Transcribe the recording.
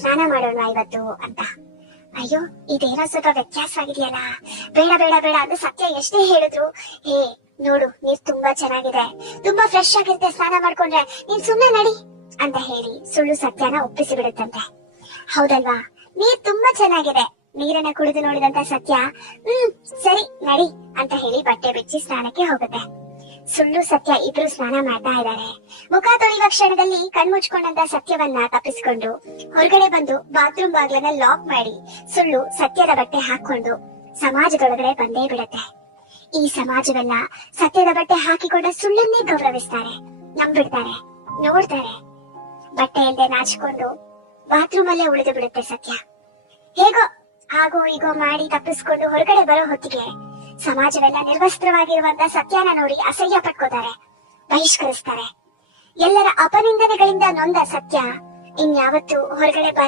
ಸ್ನಾನ ಮಾಡೋಣ ಇವತ್ತು ಅಂತ. ಅಯ್ಯೋ ಇದೇನೋ ಸ್ವಲ್ಪ ವ್ಯತ್ಯಾಸ ಆಗಿದೆಯಲ್ಲ, ಬೇಡ ಬೇಡ ಬೇಡ ಅಂತ ಸತ್ಯ ಎಷ್ಟೇ ಹೇಳಿದ್ರು, ಹೇ ನೋಡು ನೀರ್ ತುಂಬಾ ಚೆನ್ನಾಗಿದೆ, ತುಂಬಾ ಫ್ರೆಶ್ ಆಗಿರುತ್ತೆ, ಸ್ನಾನ ಮಾಡ್ಕೊಂಡ್ರೆ ನೀನ್ ಸುಮ್ನೆ ನಡಿ ಅಂತ ಹೇಳಿ ಸುಳ್ಳು ಸತ್ಯನ ಒಪ್ಪಿಸಿ ಬಿಡುತ್ತಂತೆ. ಹೌದಲ್ವಾ, ನೀರ್ ತುಂಬಾ ಚೆನ್ನಾಗಿದೆ. ನೀರನ್ನ ಕುಡಿದು ನೋಡಿದಂತ ಸತ್ಯ ಸರಿ ನಡಿ ಅಂತ ಹೇಳಿ ಬಟ್ಟೆ ಬಿಚ್ಚಿ ಸ್ನಾನಕ್ಕೆ ಹೋಗುತ್ತೆ. ಸುಳ್ಳು ಸತ್ಯ ಇಬ್ರು ಸ್ನಾನ ಮಾಡ್ತಾ ಇದ್ದಾರೆ. ಮುಖ ತೊಳೆಯುವ ಕ್ಷಣದಲ್ಲಿ ಕಣ್ಮುಚ್ಕೊಂಡಂತ ಸತ್ಯವನ್ನ ತಪ್ಪಿಸಿಕೊಂಡು ಹೊರಗಡೆ ಬಂದು ಬಾತ್ರೂಮ್ ಬಾಗ್ಲನ್ನ ಲಾಕ್ ಮಾಡಿ ಸುಳ್ಳು ಸತ್ಯದ ಬಟ್ಟೆ ಹಾಕೊಂಡು ಸಮಾಜದೊಳಗಡೆ ಬಂದೇ ಬಿಡತ್ತೆ. ಈ ಸಮಾಜವೆಲ್ಲ ಸತ್ಯದ ಬಟ್ಟೆ ಹಾಕಿಕೊಂಡ ಸುಳ್ಳನ್ನೇ ಗೌರವಿಸ್ತಾರೆ, ನಂಬಿಡ್ತಾರೆ, ನೋಡ್ತಾರೆ. ಬಟ್ಟೆ ಇಲ್ಲದೆ ನಾಚಿಕೊಂಡು ಬಾತ್ರೂಮ್ ಅಲ್ಲೇ ಉಳಿದು ಬಿಡುತ್ತೆ ಸತ್ಯ. ಹೇಗೋ ಹಾಗೋ ಹೀಗೋ ಮಾಡಿ ತಪ್ಪಿಸ್ಕೊಂಡು ಹೊರಗಡೆ ಬರೋ ಹೊತ್ತಿಗೆ ಸಮಾಜವೆಲ್ಲ ನಿರ್ವಸ್ತ್ರವಾಗಿರುವಂತ ಸತ್ಯನ ನೋಡಿ ಅಸಹ್ಯ ಪಟ್ಕೋತಾರೆ, ಬಹಿಷ್ಕರಿಸ್ತಾರೆ. ಎಲ್ಲರ ಅಪನಿಂದನೆಗಳಿಂದ ನೊಂದ ಸತ್ಯ ಇನ್ಯಾವತ್ತೂ ಹೊರಗಡೆ